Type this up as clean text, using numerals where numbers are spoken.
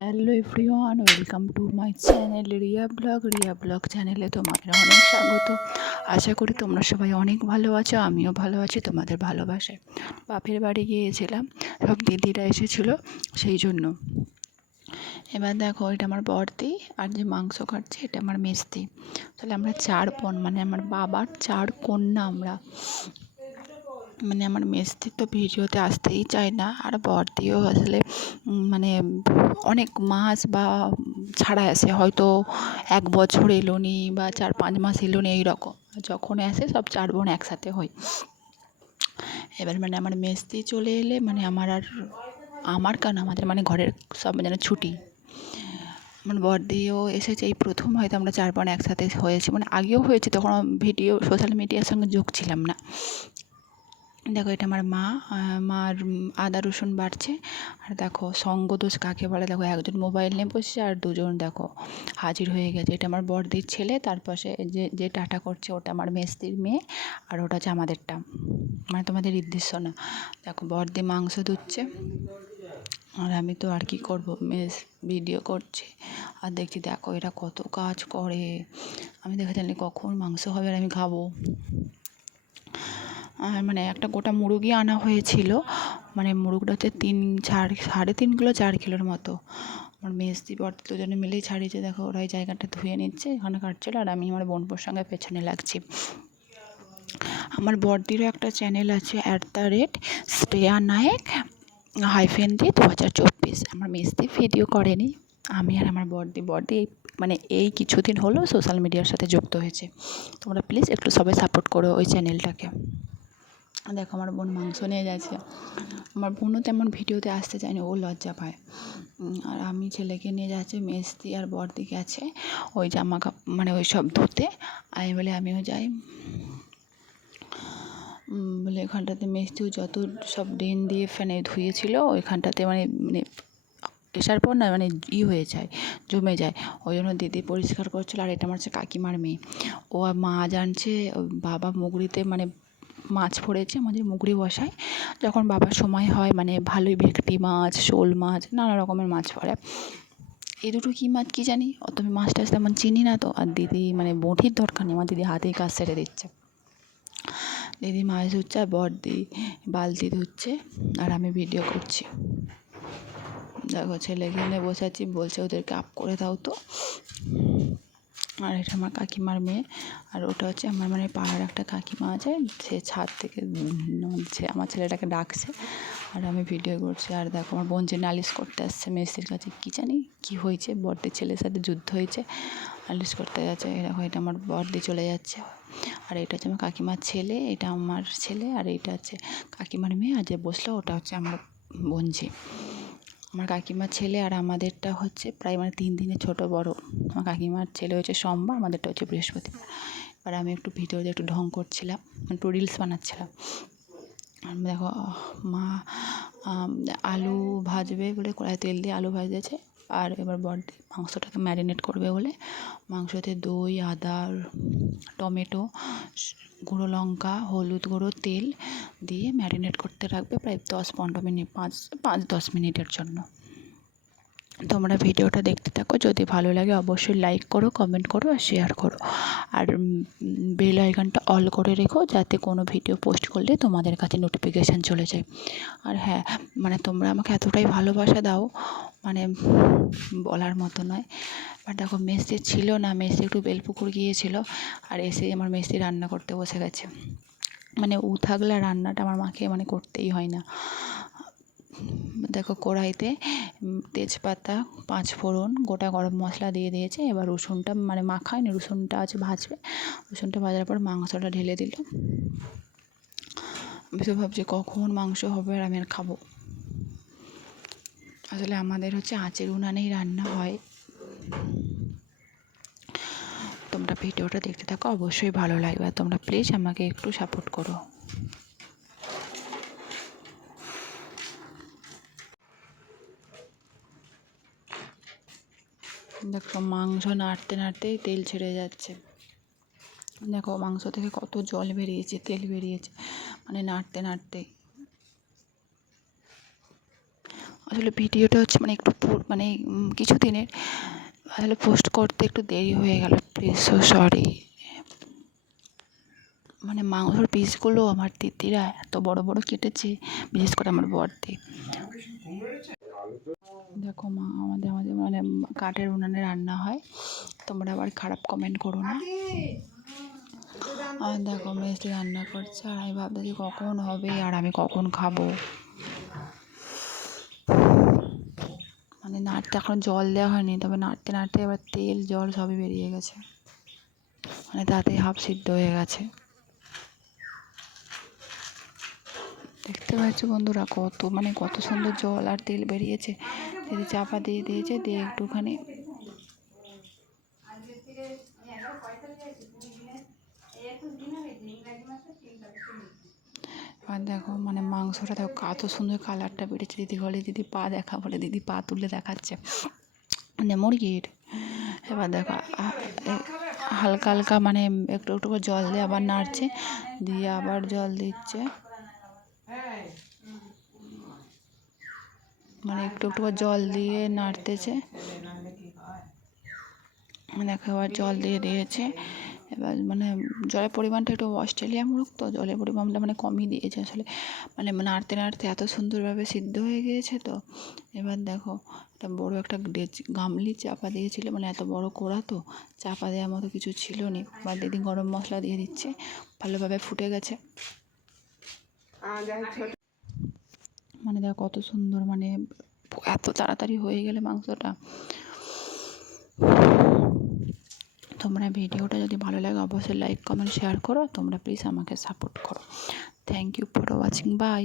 Hello everyone, welcome to my channel Riya blog চ্যানেলে তোমাদের অনেক স্বাগত। আশা করি তোমরা সবাই অনেক ভালো আছো, আমিও ভালো আছি তোমাদের ভালোবাসায়। বাপের বাড়ি গিয়েছিলাম, সব দিদিরা এসেছিলো সেই জন্য। এবার দেখো, এটা আমার বড়দি, আর যে মাংস কাটছে এটা আমার মেজদি। তাহলে আমরা 4 বোন, মানে আমার বাবার 4 কন্যা আমরা। মানে আমার মেজদি তো ভিডিওতে আসতেই চায় না, আর বড়দিও আসলে মানে অনেক মাস বা ছাড়া আসে, হয়তো 1 বছর এলো নি বা 4-5 মাস এলো নি, এইরকম। যখন আসে সব 4 বোন একসাথে হই। এবার মানে আমার মেজদি চলে এলে মানে আমার কেন, আমাদের মানে ঘরের সব যেন ছুটি। আমার বড়দিও এসেছে, এই প্রথম হয়তো আমরা 4 বোন একসাথে হয়েছি। মানে আগেও হয়েছে, তখন ভিডিও সোশ্যাল মিডিয়ার সঙ্গে যোগ ছিলাম না। দেখো, এটা আমার মার আদা রসুন বাড়ছে। আর দেখো সঙ্গদোষ কাকে বলে, দেখো একজন মোবাইল নিয়ে বসছে আর দুজন দেখো হাজির হয়ে গেছে। এটা আমার বড়দির ছেলে, তার পাশে যে যে টাটা করছে ওটা আমার মেজদির মেয়ে, আর ওটা হচ্ছে আমাদেরটা, মানে তোমাদের নির্দিষ্ট না। দেখো বড়দি মাংস ধুচ্ছে, আর আমি তো আর কি করবো, ভিডিও করছি আর দেখছি দেখো এরা কত কাজ করে। আমি দেখে জানি কখন মাংস হবে আর আমি খাবো। আর মানে একটা গোটা মুরগি আনা হয়েছিল, মানে মুরগিটা হচ্ছে 3-3.5 কিলো 4 কিলোর মতো। আমার মেজদি বড়দি দুজনে মিলেই ছাড়িয়েছে। দেখো ওরা এই জায়গাটা ধুয়ে নিচ্ছে, এখানে কাটছিল, আর আমি আমার বোনপোর সঙ্গে পেছনে লাগছি। আমার বড়দিরও একটা চ্যানেল আছে, @শ্রেয়া নায়েক -দিয়ে 2024। আমার মেজদি ভিডিও করেনি, আমি আর আমার বড়দি মানে এই কিছুদিন হলো সোশ্যাল মিডিয়ার সাথে যুক্ত হয়েছে। তোমরা প্লিজ একটু সবাই সাপোর্ট করো ওই চ্যানেলটাকে। দেখো আমার বোন মাংস নিয়ে যাচ্ছে। আমার বোনও তেমন ভিডিওতে আসতে চায়নি, ও লজ্জা পায়। আর আমি ছেলেকে নিয়ে যাচ্ছি, মেজদি আর বড়দি গেছে ওই জামা কাপড় মানে ওই সব ধুতে। আমি বলে আমিও যাই, বলে এখানটাতে মেজদিও যত সব ড্রেন দিয়ে ফেনে ধুয়েছিল ওইখানটাতে মানে মানে এসার পর না মানে হয়ে যায়, জমে যায়। ওই জন্য দিদি পরিষ্কার করছিল। আর এটা আমার হচ্ছে কাকিমার মেয়ে, ও মাছ আনছে। বাবা মুগরিতে মানে মাছ পড়েছে, আমাদের মুগরি বসায় যখন বাবার সময় হয়, মানে ভালোই ভেটকি মাছ, শোল মাছ, নানা রকমের মাছ পড়ে। এই দুটো কী মাছ কী জানি, অত আমি মাছ টাছ তেমন চিনি না তো। আর দিদি মানে বঁটির দরকার নেই, আমার দিদি হাতেই কাজ সেরে দিচ্ছে। দিদি মাছ ধুচ্ছে আর বড়দি বালতি ধুচ্ছে, আর আমি ভিডিও করছি। দেখো ছেলেকে নিয়ে বসে আছি, বলছে ওদেরকে আপ করে দাও তো। আর এটা আমার কাকিমার মেয়ে, আর ওটা হচ্ছে আমার মানে পাড়ার একটা কাকিমা আছে, সে ছাদ থেকে আমার ছেলেটাকে ডাকছে আর আমি ভিডিও করছি। আর দেখো আমার বোন যে নালিশ করতে আসছে মেসির কাছে, কী জানি কী হয়েছে, বড়দির ছেলের সাথে যুদ্ধ হয়েছে, নালিশ করতে যাচ্ছে। এরকম এটা আমার বড়দি চলে যাচ্ছে। আর এটা হচ্ছে আমার কাকিমার ছেলে, এটা আমার ছেলে, আর এইটা হচ্ছে কাকিমার মেয়ে। আর যে বসলো ওটা হচ্ছে আমার বোনঝি, আমার কাকিমার ছেলে। আর আমাদেরটা হচ্ছে প্রায় মানে 3 দিনের ছোটো বড়। আমার কাকিমার ছেলে হচ্ছে সোমবার, আমাদেরটা হচ্ছে বৃহস্পতিবার। এবার আমি একটু ভিডিওতে একটু ঢং করছিলাম, একটু রিলস বানাচ্ছিলাম। আর দেখো মা আলু ভাজবে বলে কড়াই তেল দিয়ে আলু ভাজতেছে। আর এবার বড়দি মাংসটাকে ম্যারিনেট করবে বলে মাংসতে দই, আদা, টমেটো, গুঁড়ো লঙ্কা, হলুদ গুঁড়ো, তেল দিয়ে ম্যারিনেট করতে রাখবে প্রায় 10-15 মিনিট, 5-10 মিনিটের জন্য। তোমরা ভিডিওটা দেখতে থাকো, যদি ভালো লাগে অবশ্যই লাইক করো, কমেন্ট করো আর শেয়ার করো। আর বেল আইকনটা অল করে রেখো, যাতে কোনো ভিডিও পোস্ট করলে তোমাদের কাছে নোটিফিকেশান চলে যায়। আর হ্যাঁ, মানে তোমরা আমাকে এতটাই ভালোবাসা দাও, মানে বলার মতো নয়। বাট দেখো মেসি ছিল না, মেসি একটু বেলপুকুর গিয়েছিল, আর এসে আমার মেসি রান্না করতে বসে গেছে। মানে ও থাকলে রান্নাটা আমার মাকে মানে করতেই হয় না। দেখো কড়াইতে তেজপাতা, 5 ফোড়ন, গোটা গরম মশলা দিয়ে দিয়েছে। এবার রসুনটা মানে মাখায়নি, রসুনটা আছে ভাজবে। রসুনটা ভাজার পর মাংসটা ঢেলে দিল। আমি তো ভাবছি কখন মাংস হবে আর আমি আর খাবো। আসলে আমাদের হচ্ছে আঁচের উনানেই রান্না হয়। তোমরা ভিডিওটা দেখতে থাকো, অবশ্যই ভালো লাগবে। আর তোমরা প্লিজ আমাকে একটু সাপোর্ট করো। দেখো মাংস নাড়তে নাড়তেই তেল ছেড়ে যাচ্ছে। দেখো মাংস থেকে কত জল বেরিয়েছে, তেল বেরিয়েছে, মানে নাড়তে নাড়তেই। আসলে ভিডিওটা হচ্ছে মানে একটু মানে কিছু দিনের, আসলে পোস্ট করতে একটু দেরি হয়ে গেল, প্লিজ সো সরি। মানে মাংসর পিসগুলো আমার দিদিরা এত বড় বড় কেটেছে, বিশেষ করে আমার বড়দি। দেখো মা, আমাদের আমাদের মানে কাঠের উনানে রান্না হয়, তোমরা আবার খারাপ কমেন্ট করো না। আর দেখো মেজদি রান্না করছে, আর আমি ভাবতেছি কখন হবে আর আমি কখন খাবো। মানে নাড়তে এখন জল দেওয়া হয়নি, তবে নাড়তে নাড়তে এবার তেল জল সবই বেরিয়ে গেছে, মানে তাতে হাফ সিদ্ধ হয়ে গেছে। দেখতে পাচ্ছ বন্ধুরা কত সুন্দর জল আর তেল বেরিয়েছে। দিদি চাপা দিয়ে দিয়েছে, দিয়ে একটুখানি আর দেখো মানে মাংসটা দেখো কত সুন্দর কালারটা বেরিয়েছে। দিদি বলে দিদি পা দেখা, বলে দিদি পা তুলে দেখাচ্ছে মানে মুরগির। এবার দেখো হালকা হালকা মানে একটু একটু করে জল দিয়ে আবার নাড়ছে, দিয়ে আবার জল দিচ্ছে, মানে একটু একটু করে জল দিয়ে নাড়তেছে। দেখো আবার জল দিয়ে দিয়েছে। এবার মানে জলের পরিমাণটা একটু, অস্ট্রেলিয়া মুরগ তো জলের পরিমাণটা মানে কমই দিয়েছে আসলে, মানে নাড়তে নাড়তে এত সুন্দরভাবে সিদ্ধ হয়ে গিয়েছে। তো এবার দেখো একটা বড় একটা গামলি চাপা দিয়েছিল, মানে এত বড় কড়া তো চাপা দেওয়ার মতো কিছু ছিল না। বা দিদি গরম মশলা দিয়ে দিচ্ছে, ভালোভাবে ফুটে গেছে। মানে দেখো কত সুন্দর, মানে এত তাড়াতাড়ি হয়ে গেলে মাংসটা। তোমরা ভিডিওটা যদি ভালো লাগে অবশ্যই লাইক কমেন্ট শেয়ার করো, তোমরা প্লিজ আমাকে সাপোর্ট করো। Thank you for watching, by.